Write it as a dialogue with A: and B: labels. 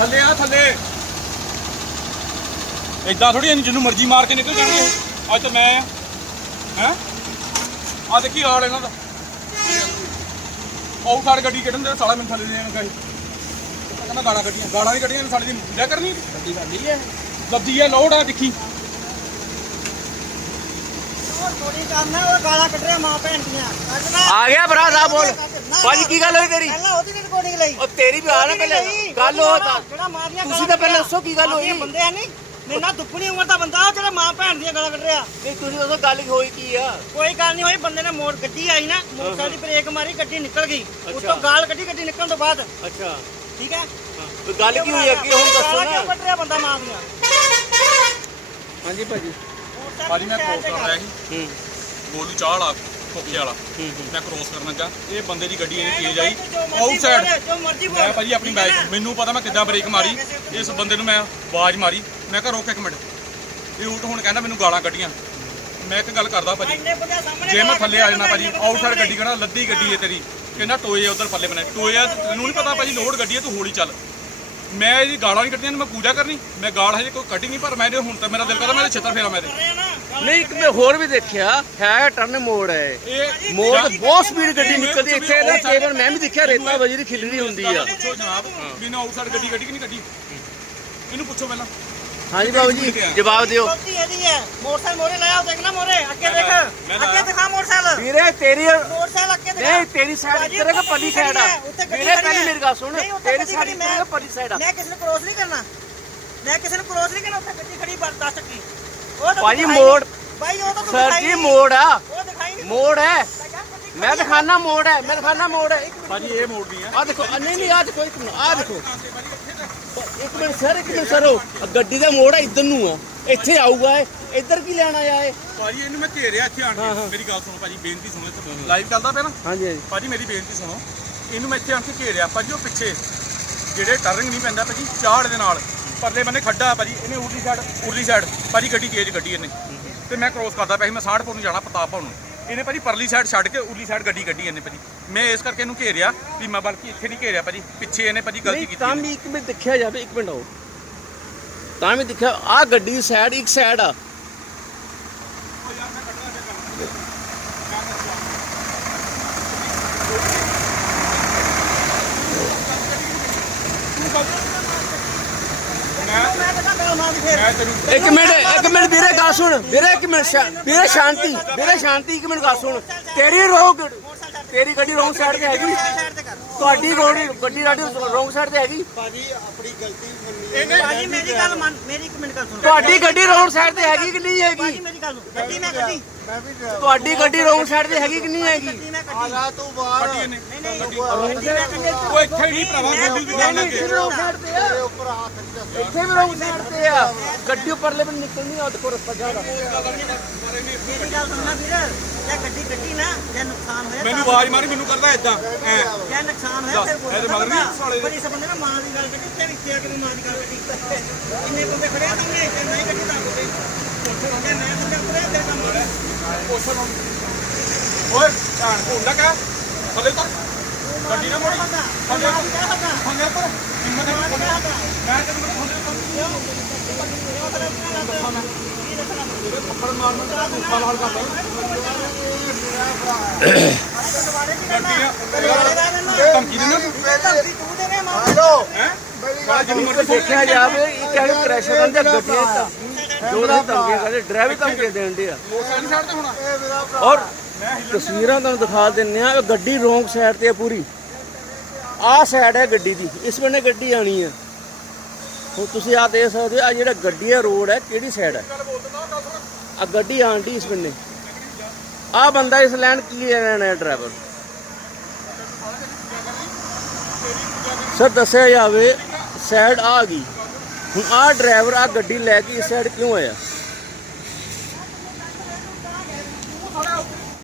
A: ਥੱਲੇ ਆ ਥੱਲੇ ਇਦਾਂ ਥੋੜੀ ਜਿਹਨੂੰ ਮਰਜ਼ੀ ਮਾਰ ਕੇ ਨਿਕਲ ਜਾਣਗੇ। ਅੱਜ ਤਾਂ ਮੈਂ ਹੈ ਆ ਦੇਖੀ ਹਾਲ ਇਹਨਾਂ ਦਾ ਉਹ ਸਾਡ ਗੱਡੀ ਕੱਢਣ ਦੇ ਸਾਲਾ ਮੈਨੂੰ ਥੱਲੇ ਦੇਣ ਗਏ ਕਹਿੰਦਾ ਗਾਲਾਂ ਨਹੀਂ ਕੱਢੀਆਂ ਸਾਡੀ ਦੀ ਪੂਜਾ ਕਰਨੀ ਗੱਡੀ ਸਾਡੀ ਹੈ ਗੱਡੀ ਹੈ ਲੋਡ ਆ ਦੇਖੀ
B: ਆ ਗਿਆ ਭਰਾ ਸਾਹਿਬ ਬੋਲ ਭਾਜੀ ਕੀ ਗੱਲ ਹੋਈ ਤੇਰੀ ਉਹ ਤੇਰੀ ਵੀ ਆ ਨਾ ਪਹਿਲੇ ਗੱਲ ਹੋ ਤੁਸੀਂ ਤਾਂ ਪਹਿਲੇ ਦੱਸੋ ਕੀ ਗੱਲ ਹੋਈ
C: ਬੰਦੇ ਨਹੀਂ ਮੈਨਾਂ ਦੁੱਗਣੀ ਉਮਰ ਦਾ ਬੰਦਾ ਜਿਹੜਾ ਮਾਂ ਭੈਣ ਦੀਆਂ ਗਾਲਾਂ ਕੱਢ ਰਿਹਾ
B: ਨਹੀਂ ਤੁਸੀਂ ਦੱਸੋ ਗੱਲ ਹੋਈ ਕੀ ਆ
C: ਕੋਈ ਗੱਲ ਨਹੀਂ ਹੋਈ ਬੰਦੇ ਨੇ ਮੋੜ ਗੱਡੀ ਆਈ ਨਾ ਮੋਟਰਸਾਈਕਲ ਦੀ ਬ੍ਰੇਕ ਮਾਰੀ ਗੱਡੀ ਨਿਕਲ ਗਈ ਉੱਤੋਂ ਗਾਲ ਕੱਢੀ ਗੱਡੀ ਨਿਕਲਣ ਤੋਂ ਬਾਅਦ
B: ਅੱਛਾ
C: ਠੀਕ ਹੈ
B: ਗੱਲ ਕੀ ਹੋਈ ਅੱਗੇ ਹੁਣ ਦੱਸੋ ਨਾ
C: ਕੱਢ ਰਿਹਾ ਬੰਦਾ ਮਾਂ ਦੀਆਂ
B: ਹਾਂਜੀ ਭਾਜੀ
A: ਮੈਂ ਕ੍ਰੋਸ ਕਰ ਰਿਹਾ ਸੀ ਗੋਲੂ ਚਾਹ ਵਾਲਾ ਖੋਖੇ ਵਾਲਾ ਮੈਂ ਕ੍ਰੋਸ ਕਰਨ ਲੱਗਾ ਇਹ ਬੰਦੇ ਦੀ ਗੱਡੀ ਇਹਨੇ ਤੇਜ਼ ਆਈ ਆਊਟ ਸਾਈਡ ਮੈਂ ਭਾਜੀ ਆਪਣੀ ਬਾਈਕ ਮੈਨੂੰ ਪਤਾ ਮੈਂ ਕਿੱਦਾਂ ਬ੍ਰੇਕ ਮਾਰੀ ਇਸ ਬੰਦੇ ਨੂੰ ਮੈਂ ਆਵਾਜ਼ ਮਾਰੀ ਮੈਂ ਕਿਹਾ ਰੋਕ ਇੱਕ ਮਿੰਟ ਇਹ ਉਲਟ ਹੁਣ ਕਹਿੰਦਾ ਮੈਨੂੰ ਗਾਲਾਂ ਕੱਢੀਆਂ ਮੈਂ ਇੱਕ ਗੱਲ ਕਰਦਾ ਭਾਜੀ ਜੇ ਮੈਂ ਥੱਲੇ ਆ ਜਾਣਾ ਭਾਜੀ ਆਊਟ ਸਾਈਡ ਗੱਡੀ ਕਹਿੰਦਾ ਲੱਦੀ ਗੱਡੀ ਹੈ ਤੇਰੀ ਕਹਿੰਦਾ ਟੋਏ ਉਧਰ ਪੱਲੇ ਬਣੇ ਟੋਏ ਆ ਤੈਨੂੰ ਨਹੀਂ ਪਤਾ ਭਾਜੀ ਲੋਡ ਗੱਡੀ ਹੈ ਤੂੰ ਹੌਲੀ ਚੱਲ ਮੈਂ ਇਹਦੀ ਗਾਲਾਂ ਨਹੀਂ ਕੱਢੀਆਂ ਮੈਂ ਪੂਜਾ ਕਰਨੀ ਮੈਂ ਗਾਲ ਹਜੇ ਕੋਈ ਕੱਢੀ ਨਹੀਂ ਪਰ ਮੈਂ ਹੁਣ ਤਾਂ ਮੇਰਾ ਦਿਲ ਕਰਦਾ ਮੈਂ ਛੇਤਰ ਫੇਰਾ ਮੈਂ
B: ਨਹੀਂ ਇੱਕ ਮੈਂ ਹੋਰ ਵੀ ਦੇਖਿਆ ਹੈ ਟਰਨ ਮੋੜ ਹੈ ਇਹ ਮੋੜ ਬਹੁਤ ਸਪੀਡ ਗੱਡੀ ਨਿਕਲਦੀ ਇੱਥੇ ਨਾ ਕੇਵਲ ਮੈਂ ਵੀ ਦੇਖਿਆ ਰੇਤਾ ਵਜੀ ਦੀ ਖਿਲਰੀ ਹੁੰਦੀ ਆ
A: ਪੁੱਛੋ ਜਨਾਬ ਬਿਨਾਂ ਆਊਟਸਾਈਡ ਗੱਡੀ ਕਿ ਨਹੀਂ ਗੱਡੀ ਇਹਨੂੰ ਪੁੱਛੋ ਪਹਿਲਾਂ
B: ਹਾਂਜੀ ਬਾਬੂ ਜੀ ਜਵਾਬ ਦਿਓ
C: ਗਲਤੀ ਇਹਦੀ ਹੈ ਮੋਟਰਸਾਈਕਲ ਮੋਰੇ ਲਾਇਆ ਦੇਖ ਨਾ ਮੋਰੇ ਅੱਗੇ ਦੇਖ ਅੱਗੇ ਦਿਖਾ ਮੋਟਰਸਾਈਕਲ
B: ਵੀਰੇ ਤੇਰੀ
C: ਮੋਟਰਸਾਈਕਲ ਅੱਗੇ ਦਿਖਾ
B: ਨਹੀਂ ਤੇਰੀ ਸਾਈਡ ਇੱਧਰ ਹੈ ਕਿ ਪੱਲੀ ਸਾਈਡ ਆ ਵੀਰੇ ਪਹਿਲੀ ਮੇਰੀ ਗੱਲ ਸੁਣ ਤੇਰੀ ਸਾਈਡ ਇੱਧਰ ਹੈ ਕਿ ਪੱਲੀ ਸਾਈਡ ਆ
C: ਮੈਂ ਕਿਸੇ ਨੂੰ ਕ੍ਰੋਸ ਨਹੀਂ ਕਰਨਾ ਉੱਥੇ ਗੱਡੀ ਖੜੀ ਬਰਦਾਸ਼ਤ ਕੀ
B: ਭਾਜੀ ਮੋੜ
C: ਭਾਈ ਉਹ ਤਾਂ
B: ਸਰ ਜੀ ਮੋੜ ਆ
C: ਉਹ ਦਿਖਾਈ ਨਹੀਂ
B: ਮੋੜ ਹੈ ਮੈਂ ਦਿਖਾਣਾ ਮੋੜ ਹੈ
A: ਭਾਜੀ ਇਹ ਮੋੜ ਨਹੀਂ ਆ
B: ਆ ਦੇਖੋ ਨਹੀਂ ਆ ਦੇਖੋ ਆ ਦੇਖੋ ਇੱਕ ਮਿੰਟ ਸਰ ਉਹ ਗੱਡੀ ਦਾ ਮੋੜ ਆ ਇੱਧਰ ਨੂੰ ਆ ਇੱਥੇ ਆਊਗਾ ਇੱਧਰ ਕੀ ਲੈਣ ਆਇਆ ਏ
A: ਭਾਜੀ ਇਹਨੂੰ ਮੈਂ ਘੇਰਿਆ ਇੱਥੇ ਆਣ ਕੇ ਮੇਰੀ ਗੱਲ ਸੁਣੋ ਭਾਜੀ ਬੇਨਤੀ ਸੁਣੋ ਲਾਈਵ ਚੱਲਦਾ ਪਿਆ ਨਾ
B: ਹਾਂਜੀ
A: ਭਾਜੀ ਮੇਰੀ ਬੇਨਤੀ ਸੁਣੋ ਇਹਨੂੰ ਮੈਂ ਇੱਥੇ ਆਣ ਕੇ ਘੇਰਿਆ ਭਾਜੀ ਉਹ ਪਿੱਛੇ ਜਿਹੜੇ ਟਰਨਿੰਗ ਨਹੀਂ ਪੈਂਦਾ ਭਾਜੀ ਚਾੜ ਦੇ ਨਾਲ ਪਰਲੇ ਬੰਨੇ ਖੱਡਾ ਭਾਜੀ ਇਹਨੇ ਉਰਲੀ ਸਾਈਡ ਭਾਜੀ ਗੱਡੀ ਤੇਜ਼ ਗੱਡੀ ਇਹਨੇ ਤੇ ਮੈਂ ਕ੍ਰੋਸ ਕਰਦਾ ਪਿਆ ਸੀ ਮੈਂ ਸਾੜਪੁਰ ਨੂੰ ਜਾਣਾ ਪ੍ਰਤਾਪਪੁਰ ਨੂੰ ਇਹਨੇ ਭਾਜੀ ਪਰਲੀ ਸਾਈਡ ਛੱਡ ਕੇ ਉਰਲੀ ਸਾਈਡ ਗੱਡੀ ਕੱਢੀ ਇਹਨੇ ਭਾਜੀ ਮੈਂ ਇਸ ਕਰਕੇ ਇਹਨੂੰ ਘੇਰਿਆ ਵੀ ਮੈਂ ਬਲਕਿ ਇੱਥੇ ਨਹੀਂ ਘੇਰਿਆ ਭਾਜੀ ਪਿੱਛੇ ਇਹਨੇ ਭਾਜੀ ਗਲਤੀ ਕੀਤੀ
B: ਤਾਂ ਵੀ ਇੱਕ ਮਿੰਟ ਦੇਖਿਆ ਜਾਵੇ ਇੱਕ ਮਿੰਟ ਆਓ ਤਾਂ ਵੀ ਦੇਖਿਆ ਆ ਗੱਡੀ ਦੀ ਸਾਈਡ ਇੱਕ ਸਾਈਡ ਆ ਇੱਕ ਮਿੰਟ ਵੀਰੇ ਗੱਲ ਸੁਣ ਵੀਰੇ ਸ਼ਾਂਤੀ ਇੱਕ ਮਿੰਟ ਗੱਲ ਸੁਣ ਤੇਰੀ ਗੱਡੀ ਰੋਂਗ ਸਾਈਡ ਤੇ ਹੈਗੀ ਤੁਹਾਡੀ ਗੱਡੀ ਰੋਂਗ ਸਾਈਡ ਤੇ ਹੈਗੀ
C: ਭਾਜੀ ਆਪਣੀ ਗਲਤੀ ਮੰਨੀ ਭਾਜੀ ਮੇਰੀ ਇੱਕ ਮਿੰਟ ਗੱਲ ਸੁਣੋ
B: ਤੁਹਾਡੀ ਗੱਡੀ ਰੋਂਗ ਸਾਈਡ ਤੇ ਹੈਗੀ ਕਿ ਨਹੀਂ ਹੈਗੀ
C: ਭਾਜੀ ਮੇਰੀ ਗੱਲ ਗੱਡੀ ਮੈਂ ਕੱਢੀ
B: ਤੁਹਾਡੀ ਗੱਡੀ ਰੋਂਗ ਸਾਈਡ ਤੇ ਹੈਗੀ ਕਿ ਨਹੀਂ ਹੈਗੀ
C: ਆਲਾ ਤੂੰ ਬਾਹਰ
A: ਨਹੀਂ ਉਹ ਇੱਥੇ ਨਹੀਂ ਭਰਾਵਾ ਗੱਡੀ ਦੀ ਗੱਲ ਲੱਗੇ
B: ਰੋਂਗ ਸਾਈਡ ਤੇ ਆ
C: ਉੱਪਰ ਹੱਥ ਨਹੀਂ
B: ਇੱਥੇ ਵੀ ਰੋਂਗ ਸਾਈਡ ਤੇ ਆ ਗੱਡੀ ਉੱਪਰਲੇ ਬੰਨੇ ਨਿਕਲਣੀ ਆ ਦੇਖੋ ਰਸਤਾ ਜਾ
C: ਮੇਰੀ ਗੱਲ ਸੁਣਨਾ ਵੀਰ ਜੇ ਗੱਡੀ ਕੱਢੀ ਨਾ ਜੇ ਨੁਕਸਾਨ ਹੋਇਆ
A: ਮੈਨੂੰ ਆਵਾਜ਼ ਮਾਰੀ ਮੈਨੂੰ ਕਰਦਾ ਇਦਾਂ
C: ਜੇ ਨੁਕਸਾਨ ਹੋਇਆ ਫਿਰ
A: ਇਹਦੇ ਮਗਰ ਨਹੀਂ ਸਾਲੇ
C: ਪਰ ਇਸ ਬੰਦੇ ਨੇ ਮਾਂ ਦੀ ਗੱਲ ਕੱਢੀ ਤੇ ਵਿੱਚ ਆ ਕੇ ਮਾਂ ਦੀ ਗੱਲ ਕੱਢੀ ਇੰਨੇ ਬੰਦੇ ਖੜੇ ਆ ਸਾਹਮਣੇ ਤੇ ਨਹੀਂ ਕੱਢੀ ਤਾਂ ਕੋਈ ਉੱਥੇ ਮੈਂ ਤਾਂ ਉੱਪਰ ਤੇਰੇ ਕੰਮ ਹੋ ਰਿਹਾ
A: ਓਏ ਧਿਆਨ ਹੁੰਦਾ ਕਾ ਥੱਲੇ ਤੱਕ ਗੱਡੀ ਨਾ ਮੋੜੀ ਥੱਲੇ ਪਰ ਹਿੰਮਤ ਨਾਲ ਮੈਂ ਤੈਨੂੰ ਥੱਪੜ ਮਾਰਨਾ ਤਾਂ ਗੁੱਸਾ ਲਾਲ ਕਰਦਾ ਧਮਕੀ ਦਿੰਦਾ
C: ਤੂੰ ਦੇਵੇਂ ਮਾਂ
A: ਹੈ ਜਿੰਨੀ ਮਰਜ਼ੀ
B: ਦੇਖਿਆ ਜਾਵੇ ਇਹ ਕਹਿੰਦੇ ਕ੍ਰੈਸ਼ਰ ਦੇ ਗੱਡੀਆਂ ਤਾਂ ਜੋ ਦਾ ਧਮਕੀਆਂ ਕਰਦੇ ਡਰਾਈਵਰ ਧਮਕੀਆਂ ਦੇਣ ਦੇ ਆ
A: ਮੋਟਰਸਾਈਕਲ ਸਾਈਡ ਤੇ ਹੋਣਾ
B: ਔਰ ਤਸਵੀਰਾਂ ਤੁਹਾਨੂੰ ਦਿਖਾ ਦਿੰਨੇ ਆ ਗੱਡੀ ਰੋਂਗ ਸਾਈਡ ਤੇ ਆ ਪੂਰੀ ਆਹ ਸਾਈਡ ਹੈ ਗੱਡੀ ਦੀ ਇਸ ਬੰਨੇ ਗੱਡੀ ਆਣੀ ਹੈ ਹੁਣ ਤੁਸੀਂ ਆ ਦੇਖ ਸਕਦੇ ਆ ਜਿਹੜਾ ਗੱਡੀ ਹੈ ਰੋਡ ਹੈ ਕਿਹੜੀ ਸਾਈਡ ਹੈ ਆ ਗੱਡੀ ਆਂਟੀ ਇਸ ਬੰਨੇ ਆ ਬੰਦਾ ਇਸ ਲਾਈਨ ਕੀ ਲੈਣਾ ਹੈ ਡਰਾਈਵਰ ਸਰ ਦੱਸਿਆ ਜਾਵੇ ਸਾਈਡ ਆ ਗਈ ਹੁਣ ਆ ਡਰਾਈਵਰ ਆ ਗੱਡੀ ਲੈ ਕੇ ਇਸ ਸਾਈਡ ਕਿਉਂ ਆਇਆ